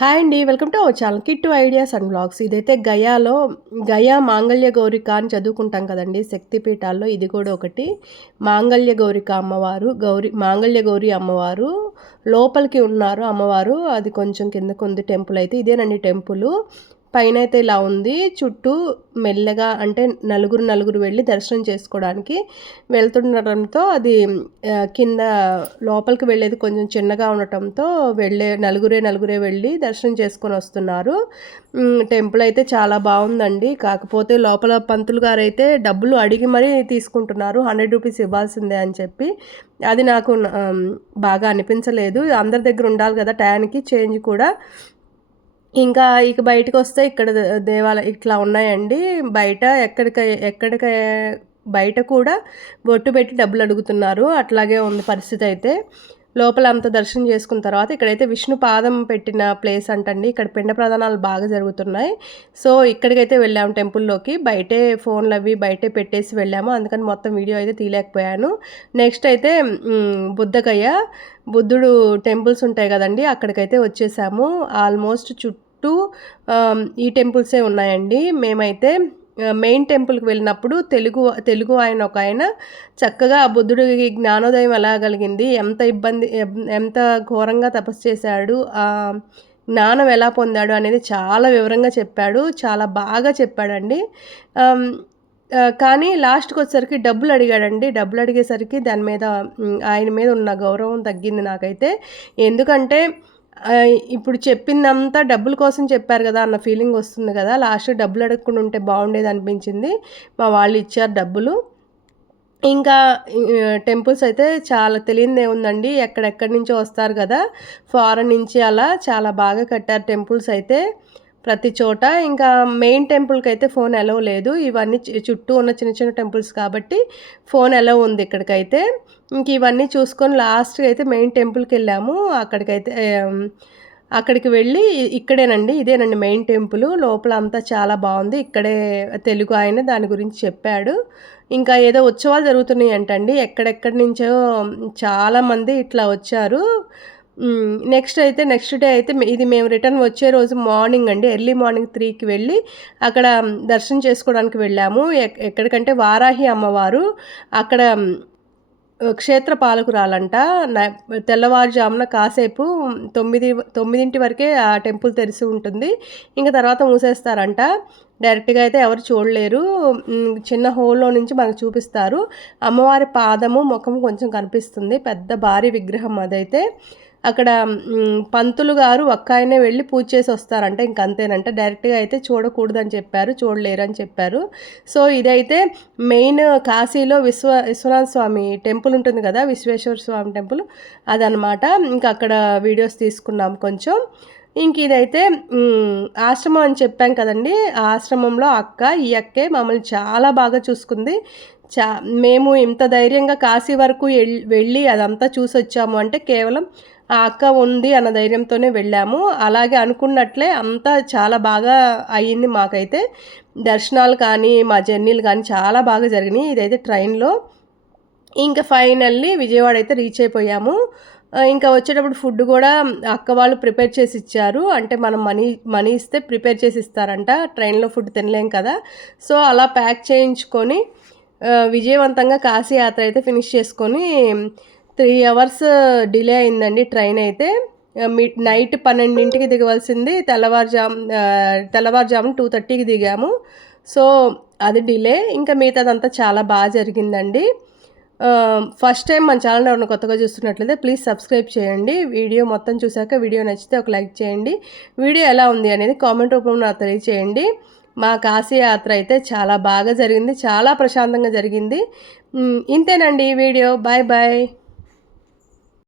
Hi అండి welcome to our channel Kittu ideas and blogs ఇదైతే గయాలో గయా మాంగళ్య గౌరిక అని చదువుకుంటాం కదండి శక్తిపీఠాల్లో ఇది కూడా ఒకటి. మాంగళ్య గౌరిక అమ్మవారు గౌరి మాంగళ్య గౌరి అమ్మవారు లోపలికి ఉన్నారు అమ్మవారు. అది కొంచెం కిందకు ఉంది టెంపుల్ అయితే ఇదేనండి టెంపుల్. పైన అయితే ఇలా ఉంది. చుట్టూ మెల్లగా అంటే నలుగురు నలుగురు వెళ్ళి దర్శనం చేసుకోవడానికి వెళ్తుండటంతో అది కింద లోపలికి వెళ్ళేది కొంచెం చిన్నగా ఉండటంతో వెళ్ళే నలుగురే నలుగురే వెళ్ళి దర్శనం చేసుకొని వస్తున్నారు. టెంపుల్ అయితే చాలా బాగుందండి. కాకపోతే లోపల పంతులు గారు అయితే డబ్బులు అడిగి మరీ తీసుకుంటున్నారు. హండ్రెడ్ రూపీస్ ఇవ్వాల్సిందే అని చెప్పి. అది నాకు బాగా అనిపించలేదు. అందరి దగ్గర ఉండాలి కదా టయానికి చేంజ్ కూడా. ఇంకా ఇక బయటకు వస్తే ఇక్కడ దేవాలయం ఇట్లా ఉన్నాయండి. బయట ఎక్కడికి ఎక్కడిక బయట కూడా బొట్టు పెట్టి డబ్బులు అడుగుతున్నారు. అట్లాగే ఉంది పరిస్థితి అయితే. లోపల అంత దర్శనం చేసుకున్న తర్వాత ఇక్కడైతే విష్ణు పాదం పెట్టిన ప్లేస్ అంటండి. ఇక్కడ పిండ ప్రధానాలు బాగా జరుగుతున్నాయి. సో ఇక్కడికైతే వెళ్ళాము టెంపుల్లోకి. బయటే ఫోన్లు అవి బయటే పెట్టేసి వెళ్ళాము. అందుకని మొత్తం వీడియో అయితే తీయలేకపోయాను. నెక్స్ట్ అయితే బుద్ధకయ్య బుద్ధుడు టెంపుల్స్ ఉంటాయి కదండి. అక్కడికైతే వచ్చేసాము. ఆల్మోస్ట్ చుట్టూ ఈ టెంపుల్సే ఉన్నాయండి. మేమైతే మెయిన్ టెంపుల్కి వెళ్ళినప్పుడు తెలుగు తెలుగు ఆయన ఒక ఆయన చక్కగా ఆ బుద్ధుడికి జ్ఞానోదయం ఎలా కలిగింది ఎంత ఇబ్బంది ఎంత ఘోరంగా తపస్సు చేశాడు జ్ఞానం ఎలా పొందాడు అనేది చాలా వివరంగా చెప్పాడు చాలా బాగా చెప్పాడండి. కానీ లాస్ట్కి వచ్చేసరికి డబ్బులు అడిగాడండి. డబ్బులు అడిగేసరికి దాని మీద ఆయన మీద ఉన్న గౌరవం తగ్గింది నాకైతే. ఎందుకంటే ఇప్పుడు చెప్పిందంతా డబ్బుల కోసం చెప్పారు కదా అన్న ఫీలింగ్ వస్తుంది కదా. లాస్ట్ డబ్బులు అడగకుండా ఉంటే బాగుండేది అనిపించింది. మా వాళ్ళు ఇచ్చారు డబ్బులు. ఇంకా టెంపుల్స్ అయితే చాలా తెలియదే ఉందండి. ఎక్కడెక్కడి నుంచో వస్తారు కదా. ఫారెన్ నుంచి అలా చాలా బాగా కట్టారు టెంపుల్స్ అయితే. ప్రతి చోట. ఇంకా మెయిన్ టెంపుల్కి అయితే ఫోన్ ఎలవ్ లేదు. ఇవన్నీ చుట్టూ ఉన్న చిన్న చిన్న టెంపుల్స్ కాబట్టి ఫోన్ ఎలవ్ ఉంది ఇక్కడికైతే. ఇంక ఇవన్నీ చూసుకొని లాస్ట్కి అయితే మెయిన్ టెంపుల్కి వెళ్ళాము. అక్కడికైతే అక్కడికి వెళ్ళి ఇక్కడేనండి. ఇదేనండి మెయిన్ టెంపుల్. లోపల అంతా చాలా బాగుంది. ఇక్కడే తెలుగు ఆయన దాని గురించి చెప్పాడు. ఇంకా ఏదో ఉత్సవాలు జరుగుతున్నాయి అంటండి ఎక్కడెక్కడి నుంచో చాలామంది ఇట్లా వచ్చారు. నెక్స్ట్ అయితే నెక్స్ట్ డే అయితే ఇది మేము రిటర్న్ వచ్చే రోజు మార్నింగ్ అండి. ఎర్లీ మార్నింగ్ త్రీకి వెళ్ళి అక్కడ దర్శనం చేసుకోవడానికి వెళ్ళాము. ఎక్కడికంటే వారాహి అమ్మవారు అక్కడ క్షేత్ర పాలకురాలంట. తెల్లవారుజామున కాసేపు తొమ్మిది తొమ్మిదింటి వరకే ఆ టెంపుల్ తెరిచి ఉంటుంది. ఇంకా తర్వాత మూసేస్తారంట. డైరెక్ట్గా అయితే ఎవరు చూడలేరు. చిన్న హోల్లో నుంచి మనకు చూపిస్తారు. అమ్మవారి పాదము ముఖం కొంచెం కనిపిస్తుంది. పెద్ద భారీ విగ్రహం అదైతే. అక్కడ పంతులు గారు ఒక్క ఆయనే వెళ్ళి పూజ చేసి వస్తారంట. ఇంకంతేనంట డైరెక్ట్గా అయితే చూడకూడదని చెప్పారు. చూడలేరు అని చెప్పారు. సో ఇదైతే మెయిన్ కాశీలో విశ్వ విశ్వనాథ స్వామి టెంపుల్ ఉంటుంది కదా విశ్వేశ్వర స్వామి టెంపుల్ అదనమాట ఇంకా అక్కడ వీడియోస్ తీసుకున్నాం కొంచెం. ఇంక ఇదైతే ఆశ్రమం అని చెప్పాం కదండి. ఆ ఆశ్రమంలో అక్క ఈ అక్కే మమ్మల్ని చాలా బాగా చూసుకుంది. చా మేము ఇంత ధైర్యంగా కాశీ వరకు వెళ్ళి అదంతా చూసి వచ్చాము అంటే కేవలం ఆ అక్క ఉంది అన్న ధైర్యంతోనే వెళ్ళాము. అలాగే అనుకున్నట్లే అంతా చాలా బాగా అయ్యింది మాకైతే. దర్శనాలు కానీ మా జర్నీలు కానీ చాలా బాగా జరిగినాయి. ఇదైతే ట్రైన్లో. ఇంకా ఫైనల్లీ విజయవాడ అయితే రీచ్ అయిపోయాము. ఇంకా వచ్చేటప్పుడు ఫుడ్ కూడా అక్క వాళ్ళు ప్రిపేర్ చేసి ఇచ్చారు. అంటే మనం మనీ మనీ ఇస్తే ప్రిపేర్ చేసి ఇస్తారంట. ట్రైన్లో ఫుడ్ తినలేం కదా. సో అలా ప్యాక్ చేయించుకొని విజయవంతంగా కాశీ యాత్ర అయితే ఫినిష్ చేసుకొని త్రీ అవర్స్ డిలే అయిందండి ట్రైన్ అయితే. మిడ్ నైట్ పన్నెండింటికి దిగవలసింది తెల్లవారుజాము తెల్లవారుజాము టూ థర్టీకి దిగాము. సో అది డిలే. ఇంకా మిగతాదంతా చాలా బాగా జరిగిందండి. ఫస్ట్ టైం మన ఛానల్ ఎవరైనా కొత్తగా చూస్తున్నట్లయితే ప్లీజ్ సబ్స్క్రైబ్ చేయండి. వీడియో మొత్తం చూసాక వీడియో నచ్చితే ఒక లైక్ చేయండి. వీడియో ఎలా ఉంది అనేది కామెంట్ రూపంలో నాకు తెలియచేయండి. మా కాశీ యాత్ర అయితే చాలా బాగా జరిగింది. చాలా ప్రశాంతంగా జరిగింది. ఇంతేనండి ఈ వీడియో. Bye bye.